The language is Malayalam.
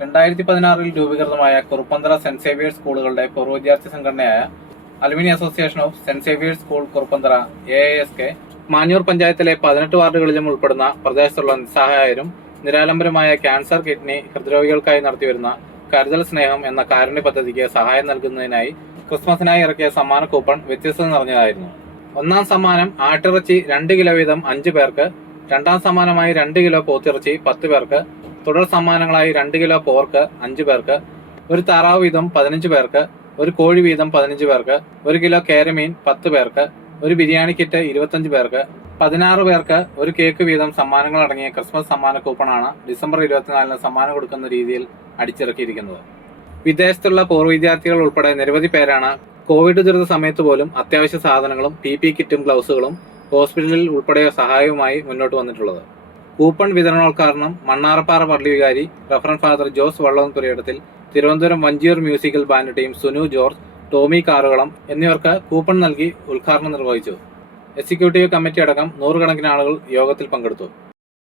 രണ്ടായിരത്തി പതിനാറിൽ രൂപീകൃതമായ കുറുപ്പന്തറ സെന്റ് സേവിയേഴ്സ് സ്കൂളുകളുടെ പൂർവ വിദ്യാർത്ഥി സംഘടനയായ alumni association of saint Xavier's school Kuruppanthara A S K Manjoor പഞ്ചായത്തിലെ പതിനെട്ട് വാർഡുകളിലും ഉൾപ്പെടുന്ന പ്രദേശത്തുള്ള നിസ്സഹായരും നിരാലംബരമായ ക്യാൻസർ കിഡ്നി ഹൃദ്രോഗികൾക്കായി നടത്തിവരുന്ന കരുതൽ സ്നേഹം എന്ന കാരുണ്യ പദ്ധതിക്ക് സഹായം നൽകുന്നതിനായി ക്രിസ്മസിനായി ഇറക്കിയ സമ്മാന കൂപ്പൺ വ്യത്യസ്തത നിറഞ്ഞതായിരുന്നു. ഒന്നാം സമ്മാനം ആട്ടിറച്ചി രണ്ട് കിലോ വീതം അഞ്ച് പേർക്ക് രണ്ടാം സമ്മാനമായി രണ്ട് കിലോ പോത്തിറച്ചി പത്ത് പേർക്ക് തുടർ സമ്മാനങ്ങളായി രണ്ട് കിലോ പോർക്ക് അഞ്ച് പേർക്ക് ഒരു താറാവ് വീതം പതിനഞ്ച് പേർക്ക് ഒരു കോഴി വീതം പതിനഞ്ച് പേർക്ക് ഒരു കിലോ കേരമീൻ പത്ത് പേർക്ക് ഒരു ബിരിയാണി കിറ്റ് ഇരുപത്തഞ്ച് പേർക്ക് പതിനാറ് പേർക്ക് ഒരു കേക്ക് വീതം സമ്മാനങ്ങൾ അടങ്ങിയ ക്രിസ്മസ് സമ്മാന കൂപ്പണാണ് ഡിസംബർ ഇരുപത്തിനാലിന് സമ്മാനം കൊടുക്കുന്ന രീതിയിൽ അടിച്ചിറക്കിയിരിക്കുന്നത്. വിദേശത്തുള്ള പൂർവ വിദ്യാർത്ഥികൾ ഉൾപ്പെടെ നിരവധി പേരാണ് കോവിഡ് ദുരിത സമയത്ത് പോലും അത്യാവശ്യ സാധനങ്ങളും പി പി കിറ്റും ഗ്ലൗസുകളും ഹോസ്പിറ്റലിൽ ഉൾപ്പെടെ സഹായവുമായി മുന്നോട്ട് വന്നിട്ടുള്ളത്. കൂപ്പൺ വിതരണോദ്ഘാടനം മണ്ണാറപ്പാറ പള്ളി വികാരി റഫറൻ father Jose Vallampurayidathil Thiruvananthapuram Vanchiyoor musical band team Sunu George Tommy Karukalam എന്നിവർക്ക് കൂപ്പൺ നൽകി ഉദ്ഘാടനം നിർവഹിച്ചു. എക്സിക്യൂട്ടീവ് കമ്മിറ്റി അടക്കം നൂറുകണക്കിന് ആളുകൾ യോഗത്തിൽ പങ്കെടുത്തു.